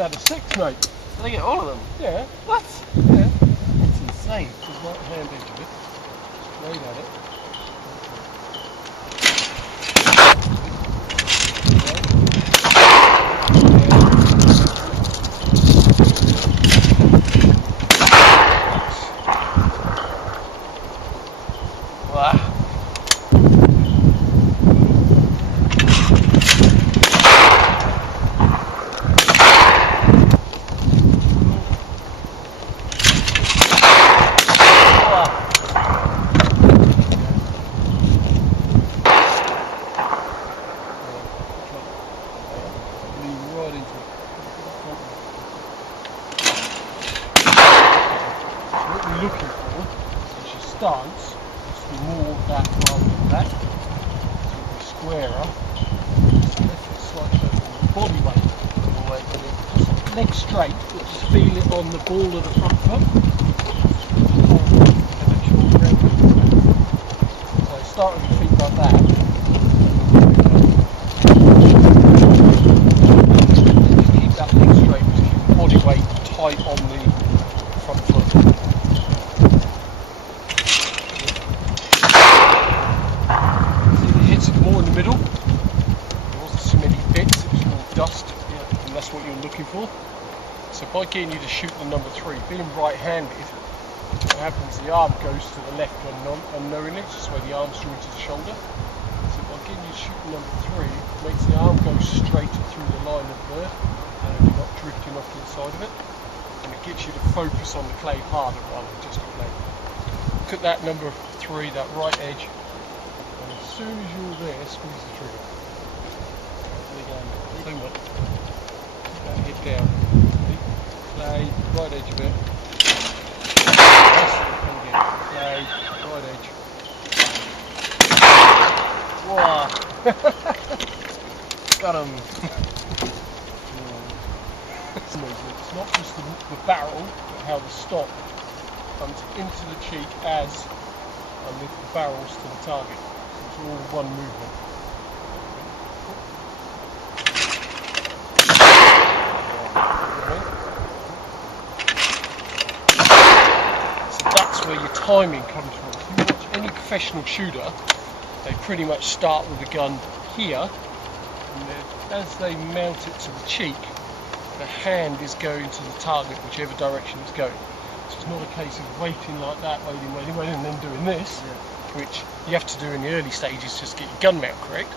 out of 6, mate. Did I get all of them? Yeah. What? Yeah. It's insane. There's right hand edge of it. Straight at it. Wow. Right into it. So what we're looking for is your stance needs to be more of that rather than that. So it'll be squarer. Slightly over. Body weight. Just leg straight, but just feel it on the ball of the front foot. So start with your feet like that. Tight on the front foot. See the hits it more in the middle. There wasn't so many bits, it was more dust, and that's what you're looking for. So by getting you to shoot the number 3, being right-handed, what happens, the arm goes to the left unknowingly, it's just where the arm's drawn to the shoulder. So by getting you to shoot the number 3, it makes the arm go straight through the line of the bird, and you're not drifting off to the side of it. And it gets you to focus on the clay harder rather than just the clay. Look at that number 3, that right edge, and as soon as you're there, squeeze the trigger. Boom it. Keep that head down. Clay, right edge of it. Clay, right edge. Wow! Got him! It's not just the barrel, but how the stock comes into the cheek as I lift the barrels to the target. So it's all one movement. So that's where your timing comes from. If you watch any professional shooter, they pretty much start with the gun here, and then as they mount it to the cheek, the hand is going to the target whichever direction it's going. So it's not a case of waiting like that, waiting, and then doing this, which you have to do in the early stages just to get your gun mount correct.